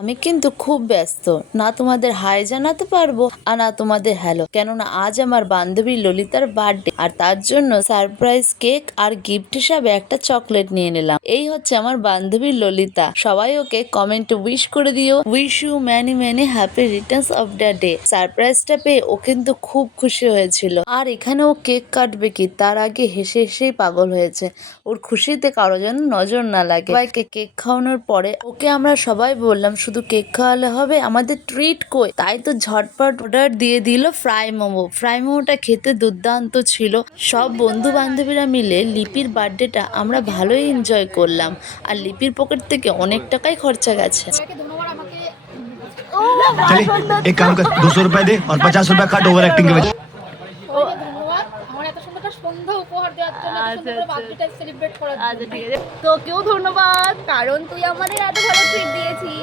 আমি কিন্তু খুব ব্যস্ত, না তোমাদের হাই জানাতে পারবো আর না তোমাদের হ্যালো, কেননা আজ আমার বান্ধবী ললিতার বার্থডে আর তার জন্য সারপ্রাইজ কেক আর গিফট হিসাবে একটা চকলেট নিয়ে নিলাম। এই হচ্ছে আমার বান্ধবী ললিতা, সবাই ওকে কমেন্টে উইশ করে দিও, wish you many many happy returns of the day. সারপ্রাইজটা পেয়ে ও কিন্তু খুব খুশি হয়েছিল। আর এখানে ও কেক কাটবে কি তার আগে হেসে হেসেই পাগল হয়েছে। ওর খুশিতে কারো যেন নজর না লাগে। সবাইকে কেক খাওয়ানোর পরে ওকে আমরা সবাই বললাম শুধু কেক খাওয়ালে হবে, আমাদের ট্রিট কই। তাই তো ঝটপট অর্ডার দিয়ে দিল ফ্রাই মোমো। ফ্রাই মোমোটা খেতে দুর্দান্ত ছিল। সব বন্ধু বান্ধবীরা মিলে লিপির বার্থডেটা আমরা ভালোই এনজয় করলাম। আর লিপির পকেট থেকে অনেক টাকাই খরচা গেছে। चलिए एक काम कर 200 रुपए दे और 50 रुपए काट ओवर एक्टिंग के वजह। ধন্যবাদ আমার এত সুন্দর একটা সন্ধ্যা উপহার দেওয়ার জন্য, এত সুন্দর করে বার্থডেটা সেলিব্রেট করার জন্য। আচ্ছা ঠিক আছে, তোকেও ধন্যবাদ কারণ তুই আমাদের এত ভালো ট্রিট দিয়েছিস।